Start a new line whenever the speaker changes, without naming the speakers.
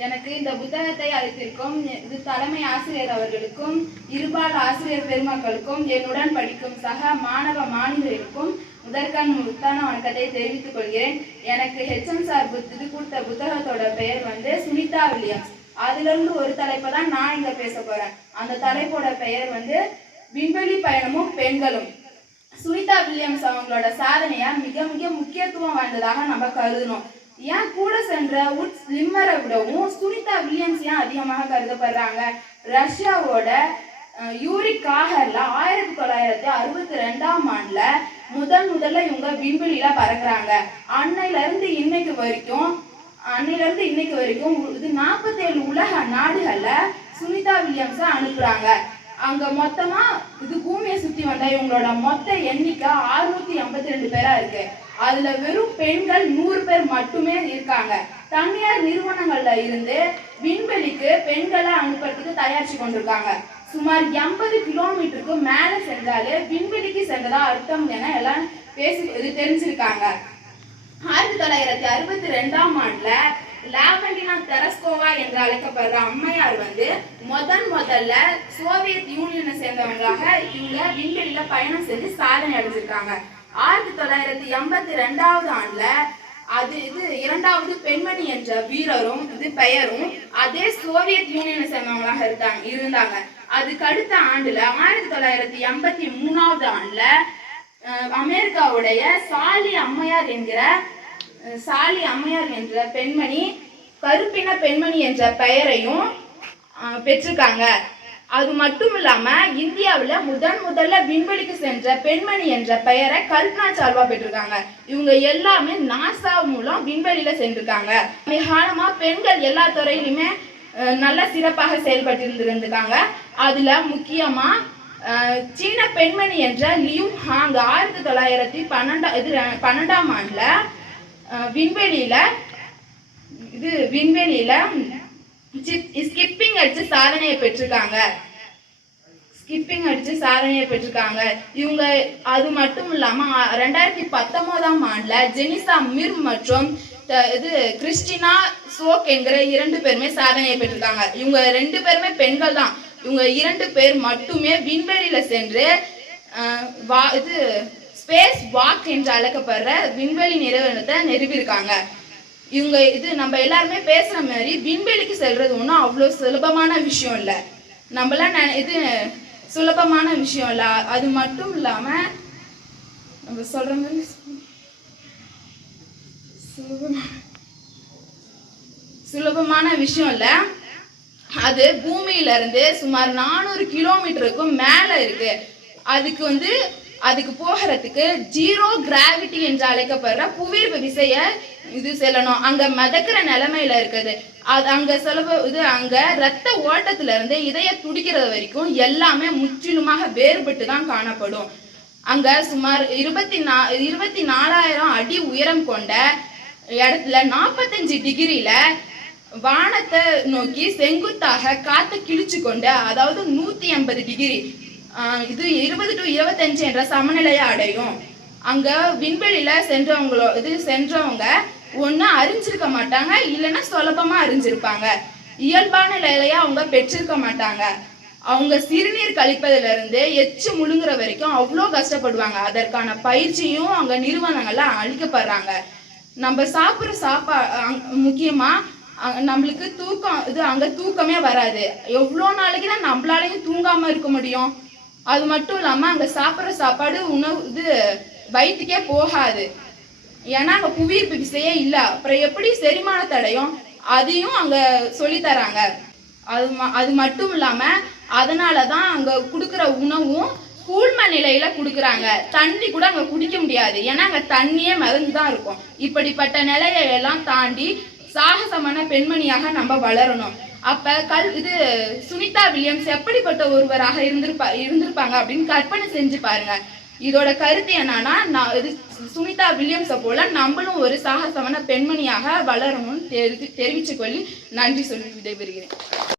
எனக்கு இந்த புத்தகத்தை அளித்திருக்கும் இது தலைமை ஆசிரியர் அவர்களுக்கும் இருபால் ஆசிரியர் பெருமக்களுக்கும் என்னுடன் படிக்கும் சக மாணவ மாணவியருக்கும் முதற்கண் முத்தான வணக்கத்தை தெரிவித்துக் கொள்கிறேன். எனக்கு ஹெச்எம் சார் இது கொடுத்த புத்தகத்தோட பெயர் வந்து சுனிதா வில்லியம்ஸ். அதிலிருந்து ஒரு தலைப்பை தான் நான் இங்கே பேச போகிறேன் அந்த தலைப்போட பெயர் வந்து விண்வெளி பயணமும் பெண்களும். சுனிதா வில்லியம்ஸ் அவங்களோட சாதனைய மிக மிக முக்கியத்துவம் வாய்ந்ததாக நம்ம கருதணும். ஏன் கூட சென்ற உட்ஸ் ஸ்லிம்மரை விடவும் சுனிதா வில்லியம்ஸ் ஏன் அதிகமாக கருதப்படுறாங்க? ரஷ்யாவோட யூரி காகர்ல ஆயிரத்தி தொள்ளாயிரத்தி அறுபத்தி ரெண்டாம் ஆண்டுல முதல் முதல்ல இவங்க விண்வெளியில பறக்குறாங்க. அன்னையில இருந்து இன்னைக்கு வரைக்கும் அன்னையில இருந்து இன்னைக்கு வரைக்கும் இது நாற்பத்தேழு உலக நாடுகள்ல சுனிதா வில்லியம்ஸை அனுப்புறாங்க. அங்க மொத்தமா இது பூமியை சுத்தி வந்த இவங்களோட மொத்த எண்ணிக்கை 682 எண்பத்தி ரெண்டு பேரா இருக்கு. அதுல வெறும் பெண்கள் நூறு பேர் மட்டுமே இருக்காங்க. தனியார் நிறுவனங்கள்ல இருந்து விண்வெளிக்கு பெண்களை அனுப்புறதுக்கு தயாரிச்சு கொண்டிருக்காங்க. சுமார் எண்பது கிலோமீட்டருக்கு மேல சென்றாலே விண்வெளிக்கு சென்றதா அர்த்தம் என எல்லாம் பேசி இது தெரிஞ்சிருக்காங்க. ஆயிரத்தி தொள்ளாயிரத்தி அறுபத்தி ரெண்டாம் ஆண்டுல லாவண்டினா தெரஸ்கோவா என்று அழைக்கப்படுற அம்மையார் வந்து முதன் முதல்ல சோவியத் யூனியனை சேர்ந்தவங்களாக இவங்க விண்வெளியில பயணம் செஞ்சு சாதனை அடைஞ்சிருக்காங்க. ஆயிரத்தி தொள்ளாயிரத்தி எண்பத்தி ரெண்டாவது ஆண்டுல அது இது இரண்டாவது பெண்மணி என்ற வீரரும் இது பெயரும் அதே சோவியத் யூனியனை சேர்ந்தவங்களாக இருந்தாங்க இருந்தாங்க. அதுக்கு அடுத்த ஆண்டுல ஆயிரத்தி தொள்ளாயிரத்தி எண்பத்தி மூணாவது ஆண்டுல அமெரிக்காவுடைய சாலி அம்மையார் என்கிற சாலி அம்மையார் என்ற பெண்மணி கருப்பின பெண்மணி என்ற பெயரையும் பெற்றிருக்காங்க. அது மட்டும் இல்லாம இந்தியாவில் முதன் முதல்ல விண்வெளிக்கு சென்ற பெண்மணி என்ற பெயரை கல்பனா சால்வா பெற்றிருக்காங்க. இவங்க எல்லாமே நாசா மூலம் விண்வெளியில சென்றிருக்காங்க. மிகாலமா பெண்கள் எல்லா துறையிலுமே நல்ல சிறப்பாக செயல்பட்டு இருந்திருக்காங்க அதுல முக்கியமா சீன பெண்மணி என்ற லியூ ஹாங் ஆயிரத்தி தொள்ளாயிரத்தி பன்னெண்டா இது பன்னெண்டாம் ஆண்டுல விண்வெளியில இது விண்வெளியில ஸ்கிப்பிங் அடிச்சு சாதனையை பெற்றிருக்காங்க. ஸ்கிப்பிங் அடிச்சு சாதனையை பெற்றிருக்காங்க. இவங்க அது மட்டும் இல்லாம ரெண்டாயிரத்தி பத்தொன்பதாம் ஆண்டுல ஜெனிசா மிர் மற்றும் த- இது கிறிஸ்டினா சோக் என்கிற இரண்டு பேருமே சாதனையை பெற்றிருக்காங்க. இவங்க ரெண்டு பேருமே பெண்கள் தான். இவங்க இரண்டு பேர் மட்டுமே விண்வெளியில சென்று வா இது ஸ்பேஸ் வாக் என்று அழைக்கப்படுற விண்வெளி நிறுவனத்தை நிறுவியிருக்காங்க. இவங்க இது நம்ம எல்லாருமே பேசுற மாதிரி விண்வெளிக்கு செல்றது ஒன்றும் அவ்வளோ சுலபமான விஷயம் இல்லை. நம்மளாம் நெ- இது சுலபமான விஷயம் இல்லை. அது மட்டும் இல்லாம நம்ம சொல்ற மாதிரி சுலபமா- சுலபமான விஷயம் இல்லை. அது பூமியில இருந்து சுமார் நானூறு கிலோமீட்டருக்கும் மேல இருக்கு. அதுக்கு வந்து அதுக்கு போகிறதுக்கு ஜீரோ கிராவிட்டி என்று அழைக்கப்படுற புவியீர்ப்பு விசைய இது செல்லணும். அங்க மிதக்கிற நிலைமையில இருக்குது. அது அங்க செலவு இது அங்க ரத்த ஓட்டத்துல இருந்து இதய துடிக்கிறது வரைக்கும் எல்லாமே முற்றிலுமாக வேறுபட்டு தான் காணப்படும். அங்க சுமார் இருபத்தி நா இருபத்தி நாலாயிரம் அடி உயரம் கொண்ட இடத்துல நாற்பத்தஞ்சு டிகிரியில வானத்தை நோக்கி செங்குத்தாக காற்றை கிழிச்சு கொண்டு அதாவது நூத்தி எண்பது டிகிரி இது இருபது டு இருபத்தஞ்சு என்ற சமநிலையை அடையும். அங்க விண்வெளியில சென்றவங்களோ இது சென்றவங்க ஒண்ணு அறிஞ்சிருக்க மாட்டாங்க இல்லைன்னா சுலபமா அறிஞ்சிருப்பாங்க. இயல்பான நிலையை அவங்க பெற்றிருக்க மாட்டாங்க. அவங்க சிறுநீர் கழிப்பதுல இருந்து எச்சு முழுங்குற வரைக்கும் அவ்வளோ கஷ்டப்படுவாங்க. அதற்கான பயிற்சியும் அங்க நிறுவனங்கள்ல அளிக்கப்படுறாங்க. நம்ம சாப்பிட்ற சாப்பா முக்கியமா நம்மளுக்கு தூக்கம் இது அங்க தூக்கமே வராது. எவ்வளோ நாளைக்கு தான் நம்மளாலையும் தூங்காம இருக்க முடியும். அது மட்டும் இல்லாமல் அங்கே சாப்பிட்ற சாப்பாடு உணவு இது வயிற்றுக்கே போகாது. ஏன்னா அங்கே புவியீர்ப்பு விசையே இல்லை. அப்புறம் எப்படி செரிமான தடையும்? அதையும் அங்கே சொல்லி தராங்க. அது ம- அது மட்டும் இல்லாமல் அதனால தான் அங்கே கொடுக்குற உணவும் கூழ்ம நிலையில கொடுக்குறாங்க. தண்ணி கூட அங்கே குடிக்க முடியாது. ஏன்னா அங்கே தண்ணியே மறந்து தான் இருக்கும். இப்படிப்பட்ட நிலையை எல்லாம் தாண்டி சாகசமான பெண்மணியாக நம்ம வளரணும். அப்ப கல் இது சுனிதா வில்லியம்ஸ் எப்படிப்பட்ட ஒருவராக இருந்திருப்பா இருந்திருப்பாங்க அப்படின்னு கற்பனை செஞ்சு பாருங்க. இதோட கருத்து என்னன்னா நான் இது சுனிதா வில்லியம்ஸை போல நம்மளும் ஒரு சாகசமான பெண்மணியாக வளரணும்னு தெரிவி தெரிவித்துக்கொள்ளி நன்றி சொல்லி விடைபெறுகிறேன்.